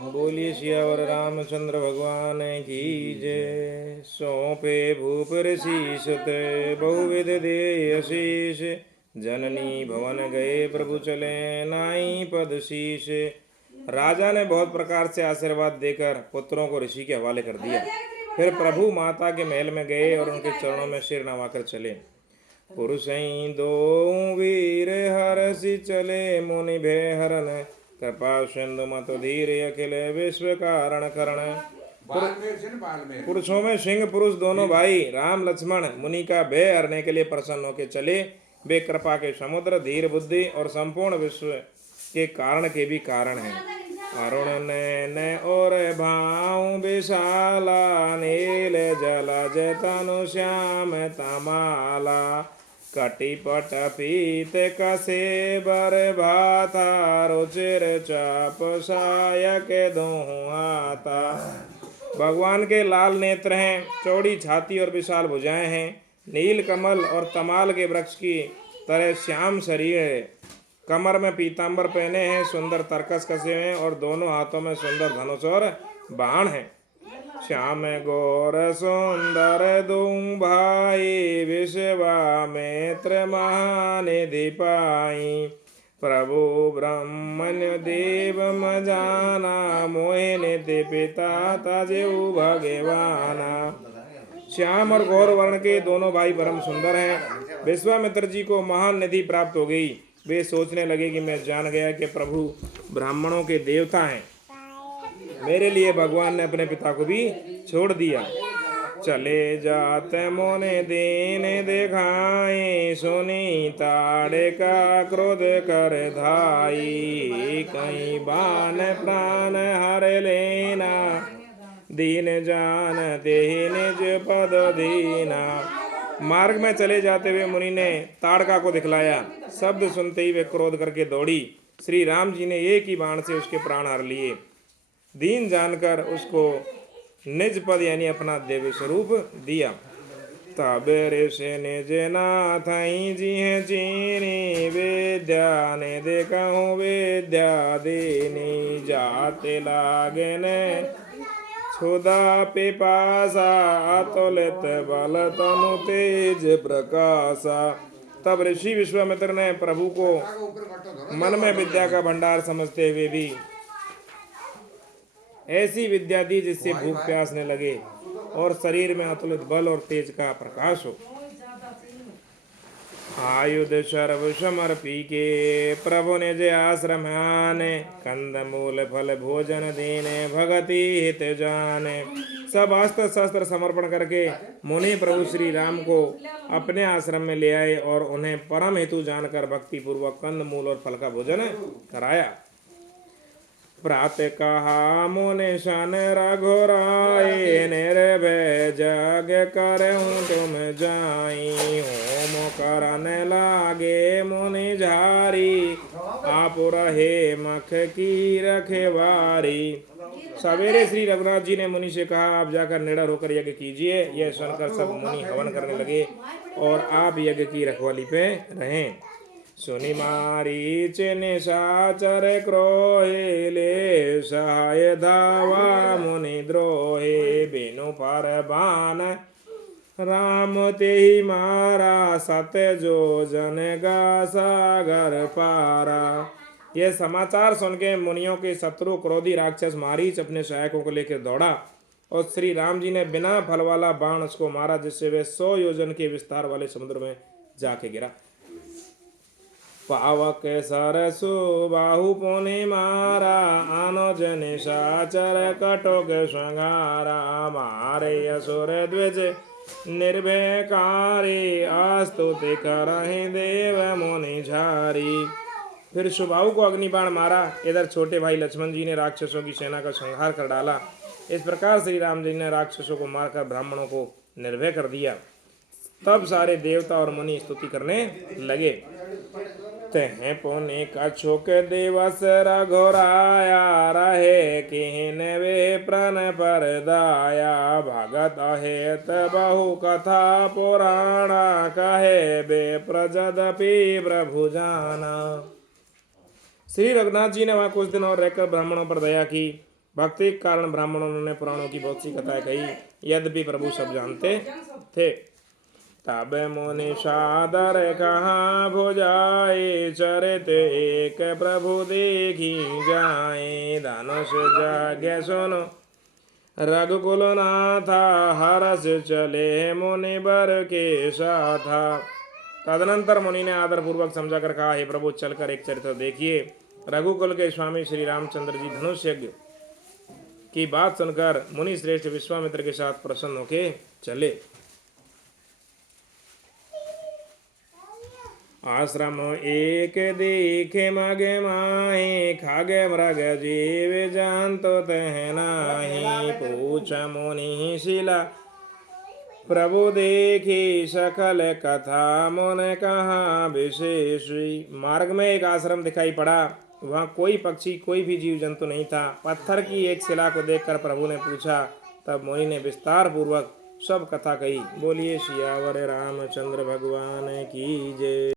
बोलिए सियावर रामचंद्र भगवान की जय। सौंपे भूप ऋषि सुत बहुविध दे आशीष। जननी भवन गए प्रभु चले नाई पद शीश। राजा ने बहुत प्रकार से आशीर्वाद देकर पुत्रों को ऋषि के हवाले कर दिया। फिर प्रभु माता के महल में गए और उनके चरणों में सिर नवाकर चले। पुरुषई दो वीर हरसि चले मुनि भय हरन। कृपा सिंधु मत धीर अखिल विश्व कारण करण। पुरुषों में सिंह पुरुष दोनों भाई राम लक्ष्मण मुनि का भय हरने के लिए प्रसन्न होकर चले। वे कृपा के समुद्र धीर बुद्धि और संपूर्ण विश्व के कारण के भी कारण हैं। अरुण नैन और भाव विशाला नील जलज तनु श्याम तमाला। कटिपट पीत कसे बर भाता रुचिर चाप सायक दोहाता। भगवान के लाल नेत्र हैं, चौड़ी छाती और विशाल भुजाएं हैं। नील कमल और तमाल के वृक्ष की तरह श्याम शरीर है। कमर में पीतांबर पहने हैं, सुंदर तरकस कसे हैं और दोनों हाथों में सुंदर धनुष और बाण हैं। श्याम गौर सुंदर दूं भाई विश्वामित्र महानिधि पाई। प्रभु ब्रह्मण्य देव मजाना मोहि निधि पिता तजेऊ भगवाना। श्याम और गौर वर्ण के दोनों भाई परम सुंदर हैं। विश्वामित्र जी को महान निधि प्राप्त हो गई। वे सोचने लगे कि मैं जान गया कि प्रभु ब्राह्मणों के देवता हैं। मेरे लिए भगवान ने अपने पिता को भी छोड़ दिया। चले जाते मोने दीन दिखाई सुनी ताड़े का क्रोध कर धाई। कहीं बान प्राण हर लेना दीन जानते ही निज पद दीना। मार्ग में चले जाते हुए मुनि ने ताड़का को दिखलाया। शब्द सुनते ही वे क्रोध करके दौड़ी। श्री राम जी ने एक ही बाण से उसके प्राण हर लिए। दीन जानकर उसको निज पद यानी अपना देव स्वरूप दिया। तब ऋषि निज नाथ जी हैं चीनी विद्या ने देखूं विद्या देनी। जाते लागे ने क्षुधा पिपासा अतुलित बल तनु तेज प्रकाशा। तब ऋषि विश्वामित्र ने प्रभु को मन में विद्या का भंडार समझते हुए भी ऐसी विद्या दी जिससे भूख प्यास न लगे और शरीर में अतुलित बल और तेज का प्रकाश हो। आयुध सर्व समर्पी के प्रभु ने जय आश्रम आने। कंद मूल फल भोजन देने भगति हित जाने। सब अस्त्र शस्त्र समर्पण करके मुनि प्रभु श्री राम को अपने आश्रम में ले आए और उन्हें परम हेतु जानकर भक्ति पूर्वक कंद मूल और फल का भोजन कराया। प्रातः कहा मुनि सन रघुराई निर्भय जग करऊं तुम जाई। होम करने लागे मुनि झारी आप रहे मख की रखवारी। सवेरे श्री रघुनाथ जी ने मुनि से कहा आप जाकर निडर होकर यज्ञ कीजिए। यह सुनकर सब मुनि हवन करने लगे और आप यज्ञ की रखवाली पे रहें। सुनि मारीच निशाचर क्रोहे ले सहाय धावा मुनि द्रोहे। बिनु पर बान राम ते ही मारा सत्य जो जन गा सागर पारा। यह समाचार सुन के मुनियों के शत्रु क्रोधी राक्षस मारीच अपने सहायकों को लेकर दौड़ा और श्री राम जी ने बिना फल वाला बाण उसको मारा जिससे वह 100 योजन के विस्तार वाले समुद्र में जाके गिरा। पावक सरसु बाहु पुनि मारा अनुज निशाचर कटोक संहारा। मारे असुर द्विज निर्भयकारी आस्तुति करहि देव मुनि झारी। फिर सुबाहु को अग्निबाण मारा। इधर छोटे भाई लक्ष्मण जी ने राक्षसों की सेना का संहार कर डाला। इस प्रकार श्री राम जी ने राक्षसों को मारकर ब्राह्मणों को निर्भय कर दिया। तब सारे देवता और मुनि स्तुति करने लगे। तह पुनि कछुक दिवस रघुराया रहे किन वे प्रण पर दाया। भगत हेत बहु कथा पुराणा कहे बे प्रजदपि प्रभु जाना। श्री रघुनाथ जी ने वहाँ कुछ दिन और रहकर ब्राह्मणों पर दया की। भक्ति के कारण ब्राह्मणों ने पुराणों की बहुत सी कथाएं कही, यद्यपि प्रभु सब जानते थे। तब मुनि सादर कहा भुजाए चरित एक प्रभु देखी जाए, धनुष यज्ञ सुनो रघुकुल नाथा, हरस चले मुनि बर के साथा। तदनंतर मुनि ने आदर पूर्वक समझा कर कहा, हे प्रभु चलकर एक चरित्र देखिए। रघुकुल के स्वामी श्री रामचंद्र जी धनुष यज्ञ की बात सुनकर मुनि श्रेष्ठ विश्वामित्र के साथ प्रसन्न होके चले। आश्रम एक देखे मगे माहे, खागे मृग जीव जानतो तह नाही, पूछ मुनि शिला प्रभु देखी सकल कथा, मुन कहा विशेष। मार्ग में एक आश्रम दिखाई पड़ा, वहाँ कोई पक्षी कोई भी जीव जंतु नहीं था। पत्थर की एक शिला को देखकर प्रभु ने पूछा, तब मुनि ने विस्तार पूर्वक सब कथा कही। बोलिए सियावर रामचंद्र भगवान की जय।